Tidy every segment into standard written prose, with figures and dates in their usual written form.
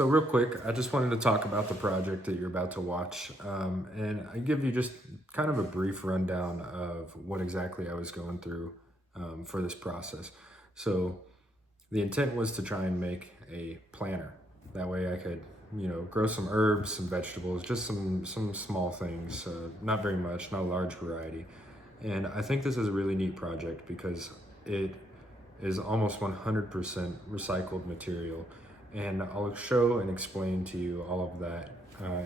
So real quick, I just wanted to talk about the project that you're about to watch, and I give you just kind of a brief rundown of what exactly I was going through for this process. So the intent was to try and make a planter. That way I could, grow some herbs, some vegetables, just some small things, not very much, not a large variety. And I think this is a really neat project because it is almost 100% recycled material. And I'll show and explain to you all of that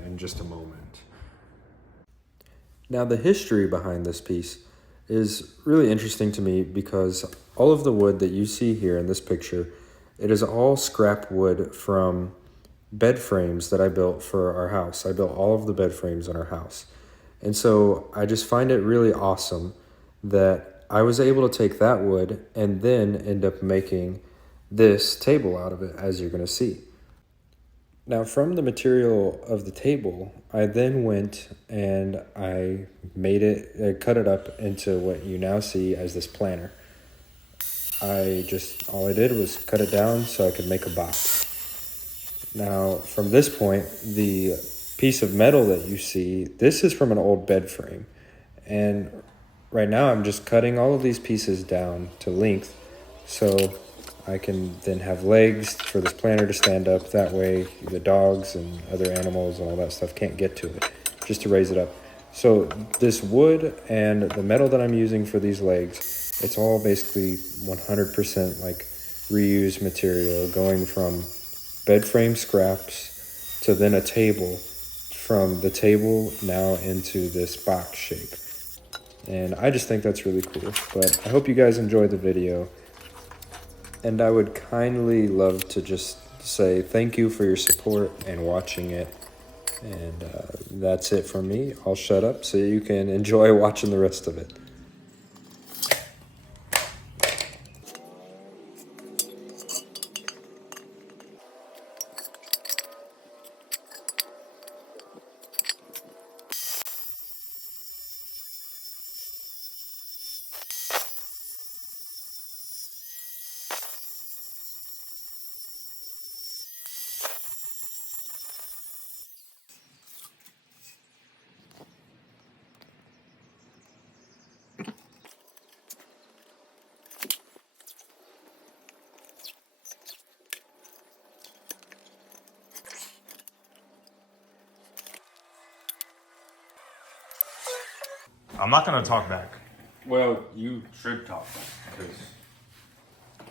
in just a moment. Now, the history behind this piece is really interesting to me because all of the wood that you see here in this picture, it is all scrap wood from bed frames that I built for our house. I built all of the bed frames in our house. And so I just find it really awesome that I was able to take that wood and then end up making this table out of it, as you're going to see. Now, from the material of the table, I then went and I cut it up into what you now see as this planter. All I did was cut it down so I could make a box. Now, from this point, the piece of metal that you see, this is from an old bed frame. And right now I'm just cutting all of these pieces down to length so I can then have legs for this planter to stand up. That way the dogs and other animals and all that stuff can't get to it, just to raise it up. So this wood and the metal that I'm using for these legs, it's all basically 100% like reused material, going from bed frame scraps to then a table, from the table now into this box shape. And I just think that's really cool. But I hope you guys enjoy the video. And I would kindly love to just say thank you for your support and watching it. And that's it from me. I'll shut up so you can enjoy watching the rest of it. I'm not gonna talk back. Well, you should talk because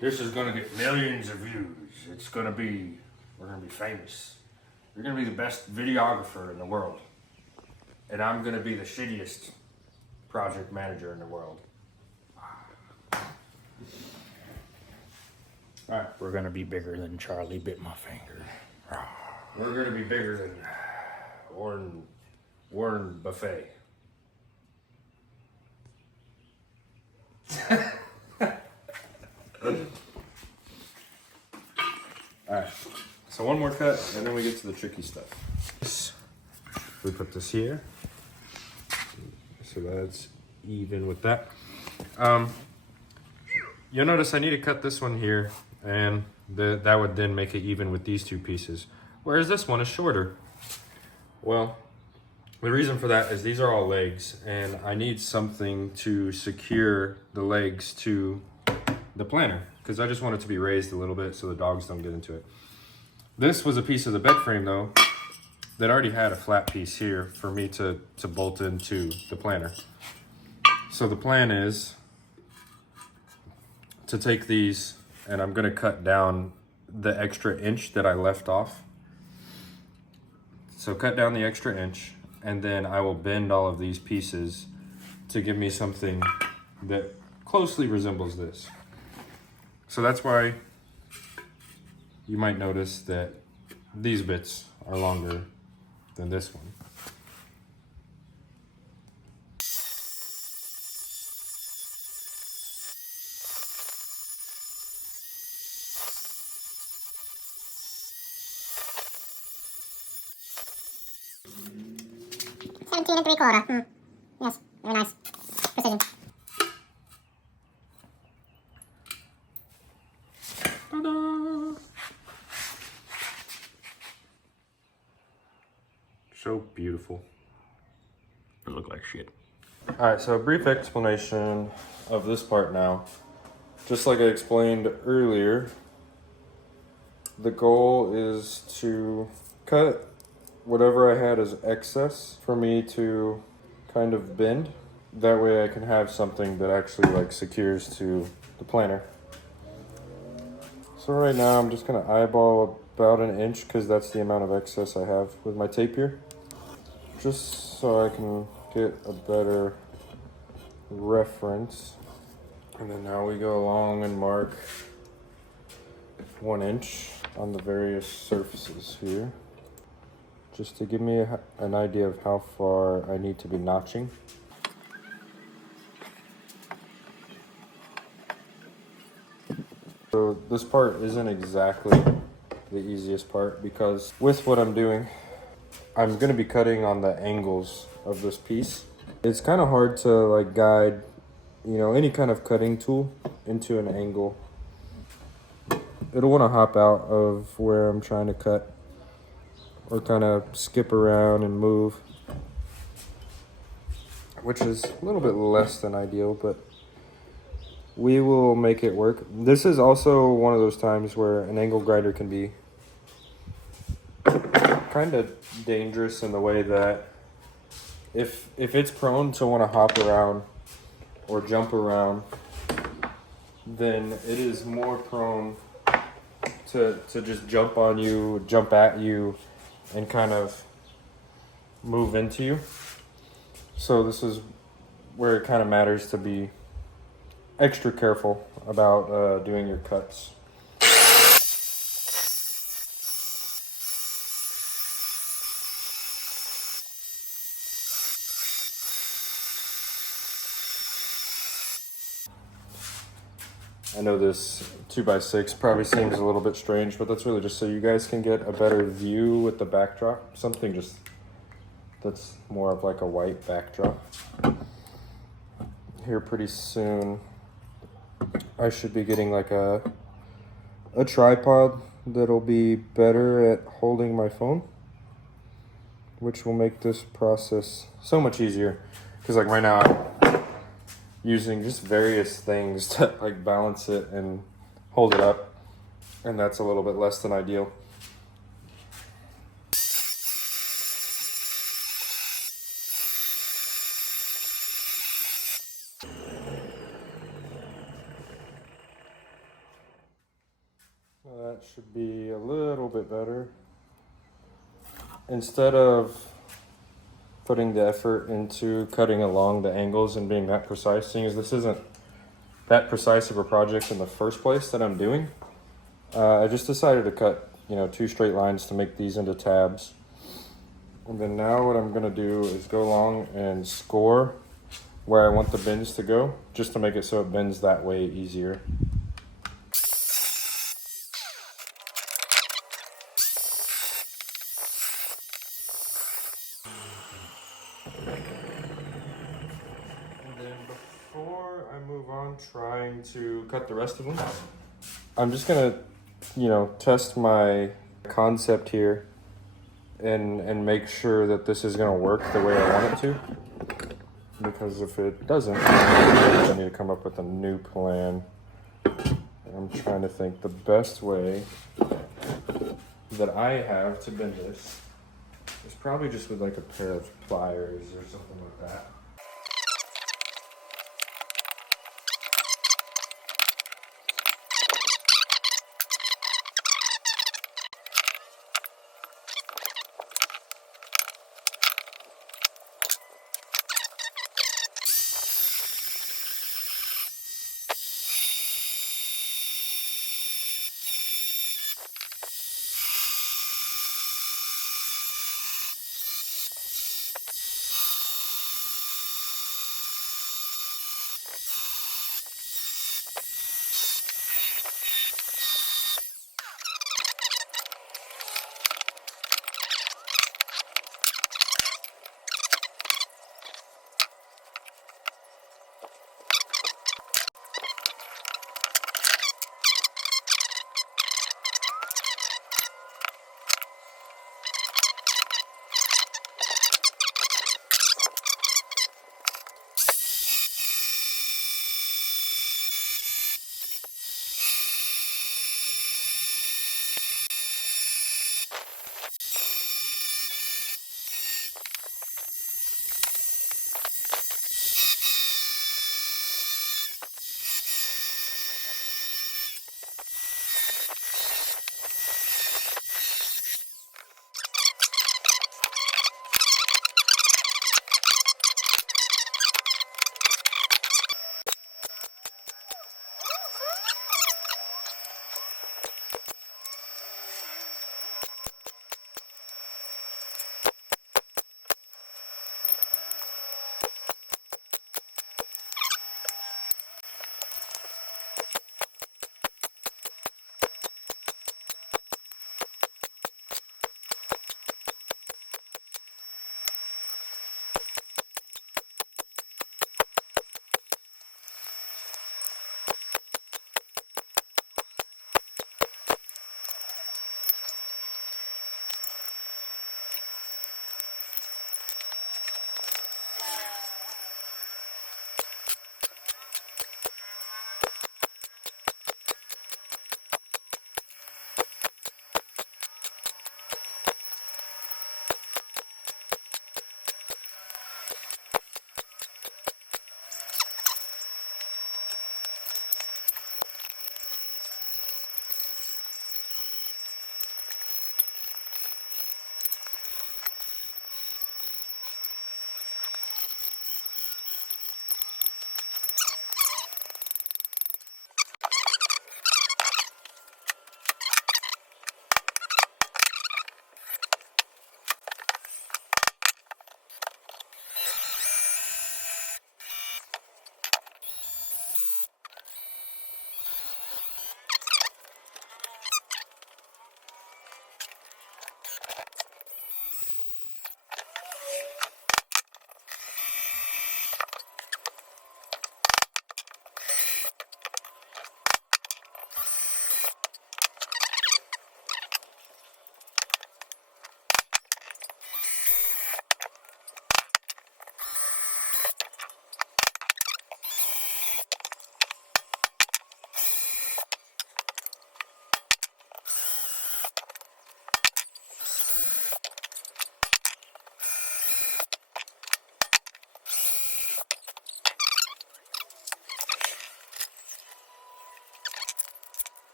This is gonna get millions of views. We're gonna be famous. You're gonna be the best videographer in the world. And I'm gonna be the shittiest project manager in the world. all right. We're gonna be bigger than Charlie bit my finger. We're gonna be bigger than Warren Buffet. Alright, so one more cut and then we get to the tricky stuff. We put this here, so that's even with that. You'll notice I need to cut this one here, and that would then make it even with these two pieces, whereas this one is shorter. Well, the reason for that is these are all legs, and I need something to secure the legs to the planter, because I just want it to be raised a little bit so the dogs don't get into it. This was a piece of the bed frame though that already had a flat piece here for me to bolt into the planter. So the plan is to take these, and I'm gonna cut down the extra inch that I left off. So cut down the extra inch, and then I will bend all of these pieces to give me something that closely resembles this. So that's why you might notice that these bits are longer than this one. $17 3/4. Yes, very nice. Precision. Ta-da! so beautiful. It look like shit. All right, so a brief explanation of this part now. Just like I explained earlier, the goal is to cut whatever I had as excess for me to kind of bend. That way I can have something that actually like secures to the planter. So right now I'm just gonna eyeball about an inch because that's the amount of excess I have with my tape here. Just so I can get a better reference. And then now we go along and mark 1 inch on the various surfaces here. Just to give me an idea of how far I need to be notching. So this part isn't exactly the easiest part because with what I'm doing, I'm going to be cutting on the angles of this piece. It's kind of hard to like guide, any kind of cutting tool into an angle. It'll want to hop out of where I'm trying to cut or kind of skip around and move, which is a little bit less than ideal, but we will make it work. This is also one of those times where an angle grinder can be kind of dangerous in the way that if it's prone to want to hop around or jump around, then it is more prone to just jump on you, jump at you, and kind of move into you. So this is where it kind of matters to be extra careful about doing your cuts. I know this 2x6 probably seems a little bit strange, but that's really just so you guys can get a better view with the backdrop. Something just that's more of like a white backdrop. Here pretty soon, I should be getting like a tripod that'll be better at holding my phone, which will make this process so much easier. Because like right now, I'm using just various things to like balance it and hold it up, and that's a little bit less than ideal. That should be a little bit better. Instead of putting the effort into cutting along the angles and being that precise, seeing as this isn't that precise of a project in the first place that I'm doing, I just decided to cut 2 straight lines to make these into tabs. And then now what I'm gonna do is go along and score where I want the bends to go, just to make it so it bends that way easier. And then before I move on trying to cut the rest of them, I'm just gonna, test my concept here and make sure that this is gonna work the way I want it to. Because if it doesn't, I need to come up with a new plan. I'm trying to think the best way that I have to bend this is probably just with like a pair of pliers or something like that.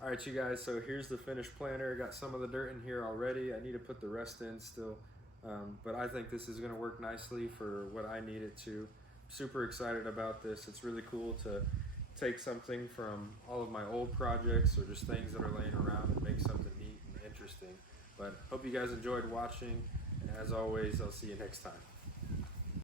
All right, you guys, so here's the finished planter. Got some of the dirt in here already. I need to put the rest in still, but I think this is gonna work nicely for what I need it to. Super excited about this. It's really cool to take something from all of my old projects or just things that are laying around and make something neat and interesting. But hope you guys enjoyed watching, and as always, I'll see you next time.